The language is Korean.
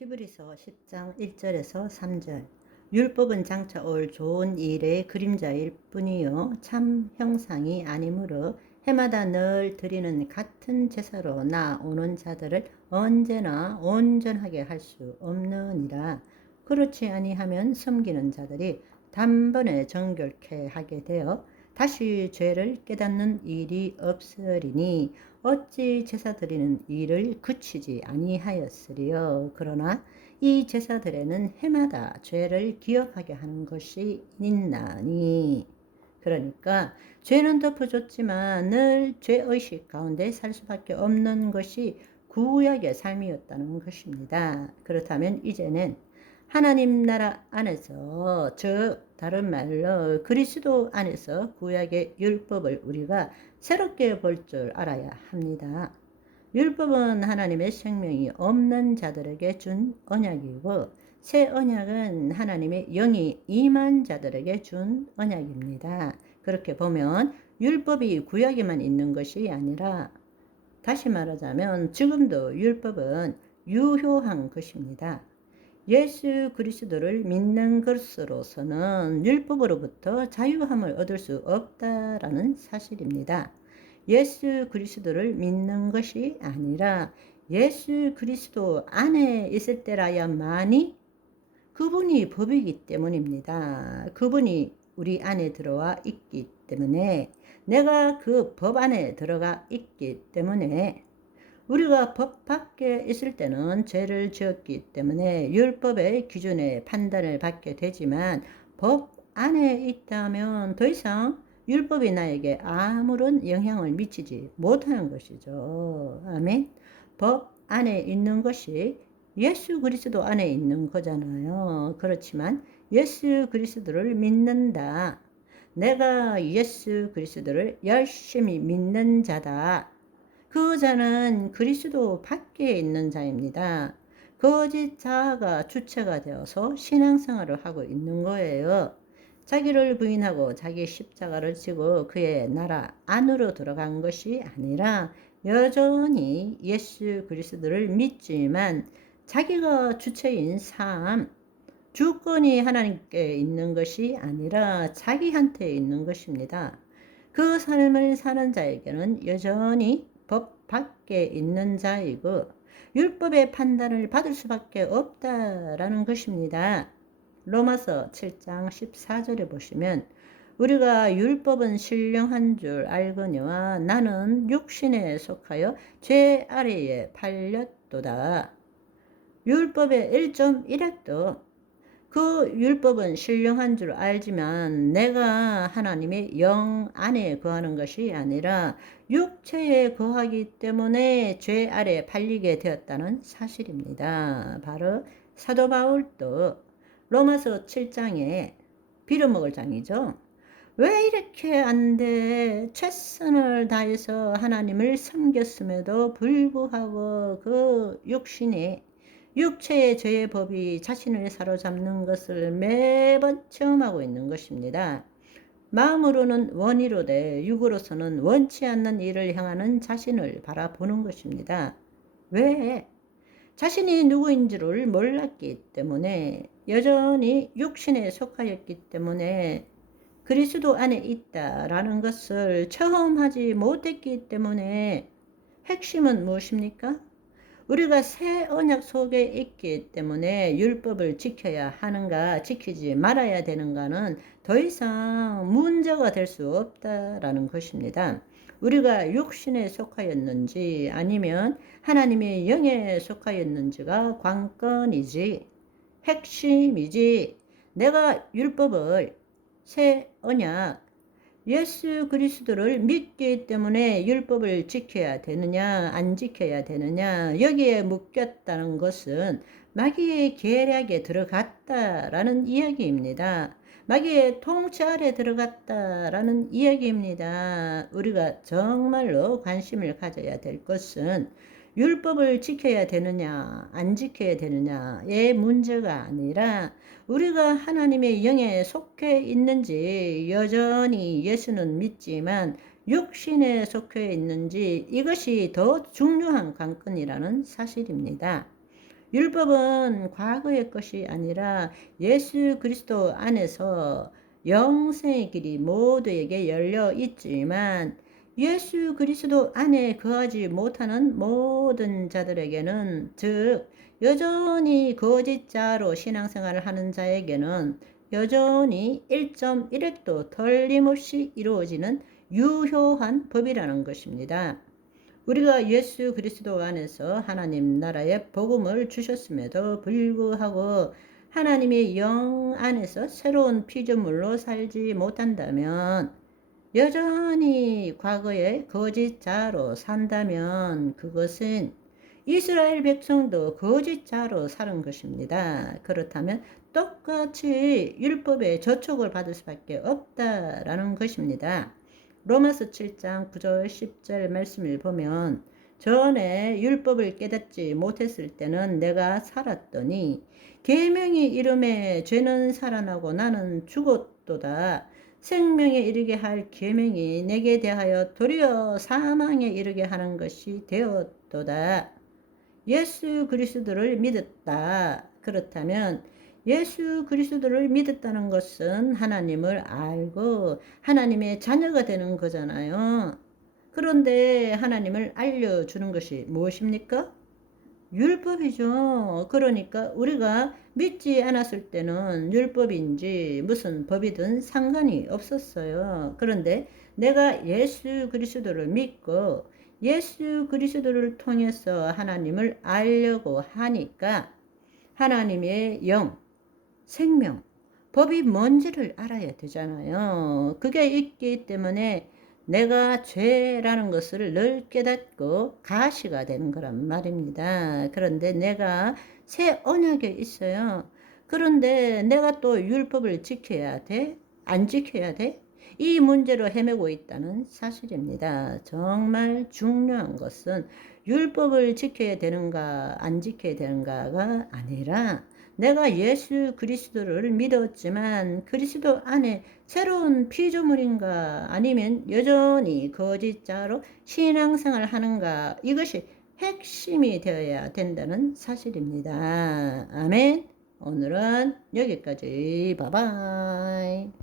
히브리서 10장 1절에서 3절. 율법은 장차 올 좋은 일의 그림자일 뿐이요 참 형상이 아니므로 해마다 늘 드리는 같은 제사로 나오는 자들을 언제나 온전하게 할 수 없느니라. 그렇지 아니하면 섬기는 자들이 단번에 정결케 하게 되어 다시 죄를 깨닫는 일이 없으리니 어찌 제사 드리는 일을 그치지 아니하였으리요. 그러나 이 제사들에는 해마다 죄를 기억하게 하는 것이 있나니. 그러니까 죄는 덮어줬지만 늘 죄의식 가운데 살 수밖에 없는 것이 구약의 삶이었다는 것입니다. 그렇다면 이제는 하나님 나라 안에서, 즉 다른 말로 그리스도 안에서 구약의 율법을 우리가 새롭게 볼 줄 알아야 합니다. 율법은 하나님의 생명이 없는 자들에게 준 언약이고, 새 언약은 하나님의 영이 임한 자들에게 준 언약입니다. 그렇게 보면 율법이 구약에만 있는 것이 아니라, 다시 말하자면 지금도 율법은 유효한 것입니다. 예수 그리스도를 믿는 것으로서는 율법으로부터 자유함을 얻을 수 없다라는 사실입니다. 예수 그리스도를 믿는 것이 아니라 예수 그리스도 안에 있을 때라야만이 그분이 법이기 때문입니다. 그분이 우리 안에 들어와 있기 때문에, 내가 그 법 안에 들어가 있기 때문에, 우리가 법 밖에 있을 때는 죄를 지었기 때문에 율법의 기준에 판단을 받게 되지만, 법 안에 있다면 더 이상 율법이 나에게 아무런 영향을 미치지 못하는 것이죠. 아멘. 법 안에 있는 것이 예수 그리스도 안에 있는 거잖아요. 그렇지만 예수 그리스도를 믿는다, 내가 예수 그리스도를 열심히 믿는 자다, 그 자는 그리스도 밖에 있는 자입니다. 거짓 자아가 주체가 되어서 신앙생활을 하고 있는 거예요. 자기를 부인하고 자기 십자가를 지고 그의 나라 안으로 들어간 것이 아니라, 여전히 예수 그리스도를 믿지만 자기가 주체인 삶, 주권이 하나님께 있는 것이 아니라 자기한테 있는 것입니다. 그 삶을 사는 자에게는 여전히 법 밖에 있는 자이고 율법의 판단을 받을 수밖에 없다라는 것입니다. 로마서 7장 14절에 보시면, 우리가 율법은 신령한 줄 알거니와 나는 육신에 속하여 죄 아래에 팔렸도다. 율법의 1.1핵도 그 율법은 신령한 줄 알지만 내가 하나님의 영 안에 거하는 것이 아니라 육체에 거하기 때문에 죄 아래 팔리게 되었다는 사실입니다. 바로 사도 바울도 로마서 7장에 빌어먹을 장이죠. 왜 이렇게 안 돼? 최선을 다해서 하나님을 섬겼음에도 불구하고 그 육체의 죄의 법이 자신을 사로잡는 것을 매번 체험하고 있는 것입니다. 마음으로는 원의로되 육으로서는 원치 않는 일을 향하는 자신을 바라보는 것입니다. 왜? 자신이 누구인지를 몰랐기 때문에, 여전히 육신에 속하였기 때문에, 그리스도 안에 있다라는 것을 체험하지 못했기 때문에. 핵심은 무엇입니까? 우리가 새 언약 속에 있기 때문에 율법을 지켜야 하는가, 지키지 말아야 되는가는 더 이상 문제가 될 수 없다라는 것입니다. 우리가 육신에 속하였는지 아니면 하나님의 영에 속하였는지가 관건이지, 핵심이지, 내가 율법을, 새 언약, 예수 그리스도를 믿기 때문에 율법을 지켜야 되느냐 안 지켜야 되느냐, 여기에 묶였다는 것은 마귀의 계략에 들어갔다라는 이야기입니다. 마귀의 통치 아래 들어갔다라는 이야기입니다. 우리가 정말로 관심을 가져야 될 것은 율법을 지켜야 되느냐 안 지켜야 되느냐의 문제가 아니라, 우리가 하나님의 영에 속해 있는지, 여전히 예수는 믿지만 육신에 속해 있는지, 이것이 더 중요한 관건이라는 사실입니다. 율법은 과거의 것이 아니라 예수 그리스도 안에서 영생의 길이 모두에게 열려 있지만 예수 그리스도 안에 거하지 못하는 모든 자들에게는, 즉 여전히 거짓자로 신앙생활을 하는 자에게는 여전히 1.1획도 틀림없이 이루어지는 유효한 법이라는 것입니다. 우리가 예수 그리스도 안에서 하나님 나라의 복음을 주셨음에도 불구하고 하나님의 영 안에서 새로운 피조물로 살지 못한다면, 여전히 과거의 거짓자로 산다면 그것은 이스라엘 백성도 거짓자로 사는 것입니다. 그렇다면 똑같이 율법의 저촉을 받을 수밖에 없다라는 것입니다. 로마서 7장 9절 10절 말씀을 보면, 전에 율법을 깨닫지 못했을 때는 내가 살았더니 계명이 이름에 죄는 살아나고 나는 죽었도다. 생명에 이르게 할 계명이 내게 대하여 도리어 사망에 이르게 하는 것이 되었도다. 예수 그리스도를 믿었다. 그렇다면 예수 그리스도를 믿었다는 것은 하나님을 알고 하나님의 자녀가 되는 거잖아요. 그런데 하나님을 알려주는 것이 무엇입니까? 율법이죠. 그러니까 우리가 믿지 않았을 때는 율법인지 무슨 법이든 상관이 없었어요. 그런데 내가 예수 그리스도를 믿고 예수 그리스도를 통해서 하나님을 알려고 하니까 하나님의 영, 생명, 법이 뭔지를 알아야 되잖아요. 그게 있기 때문에 내가 죄라는 것을 늘 깨닫고 가시가 되는 거란 말입니다. 그런데 내가 새 언약에 있어요. 그런데 내가 또 율법을 지켜야 돼? 안 지켜야 돼? 이 문제로 헤매고 있다는 사실입니다. 정말 중요한 것은 율법을 지켜야 되는가 안 지켜야 되는가가 아니라, 내가 예수 그리스도를 믿었지만 그리스도 안에 새로운 피조물인가 아니면 여전히 거짓자로 신앙생활을 하는가, 이것이 핵심이 되어야 된다는 사실입니다. 아멘. 오늘은 여기까지. 바이바이.